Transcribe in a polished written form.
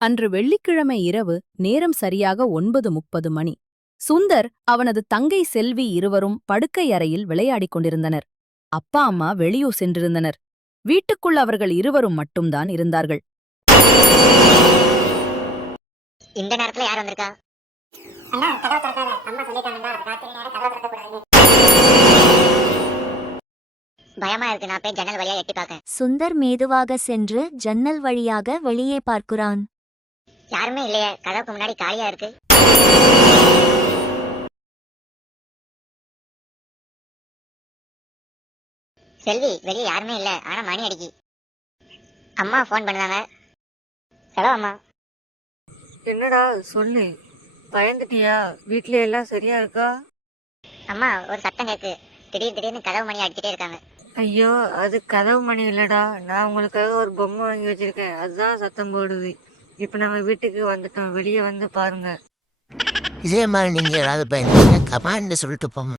அன்று வெள்ளிக்கிழமை இரவு நேரம் சரியாக 9:30 மணி. சுந்தர் அவனது தங்கை செல்வி இருவரும் படுக்கை அறையில் விளையாடிக் கொண்டிருந்தனர். அப்பா அம்மா வெளியூர் சென்றிருந்தனர். வீட்டுக்குள் அவர்கள் இருவரும் மட்டும்தான் இருந்தார்கள். இந்த நேரத்துல யார் வந்திருக்கா? பயமா இருக்கு, நான் போய் ஜன்னல் வழியா எட்டி பார்க்க. சுந்தர் மெதுவாக சென்று ஜன்னல் வழியாக வெளியே பார்க்கிறான். யாருமே இல்லையே, கதவுக்கு முன்னாடி காலியா இருக்கு. செல்வி, வெளியே யாருமே இல்ல, ஆனா மணி அடிக்கி. அம்மா போன் பண்ணாங்க. ஹலோ அம்மா. என்னடா சொல்லு, பயந்துட்டியா? வீட்ல எல்லாம் சரியா இருக்கா? அம்மா, ஒரு சத்தம் கேக்கு. திடீர்னு கதவு மணி அடிச்சுட்டே இருக்காங்க. ஐயோ, அது கதவு மணி இல்லடா, நான் உங்களுக்காக ஒரு பொம்மை வாங்கி வச்சிருக்கேன், அதுதான் சத்தம் போடுது. இப்ப நம்ம வீட்டுக்கு வந்துட்டோம், வெளியே வந்து பாருங்க. இதே மாதிரி நீங்க ஏதாவது பயந்து கமாண்ட் சொல்லிட்டு போங்க.